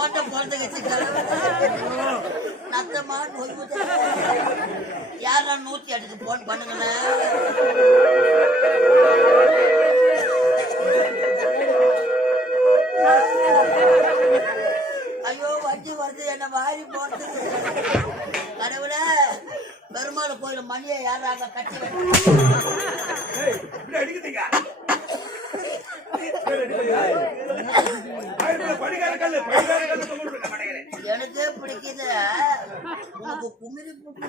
மட்டும் பிறந்த கட்சி நத்தமா நோய் யாரா 108க்கு போன் பண்ணுங்களேன். ஐயோ வண்டி வருது என்ன வாரி போறது. கடவுளே பெருமாள் கோயில மணியை யாராங்க கட்டி எனக்கே பிடிக்குது. உனக்கு குமிரி போட்டு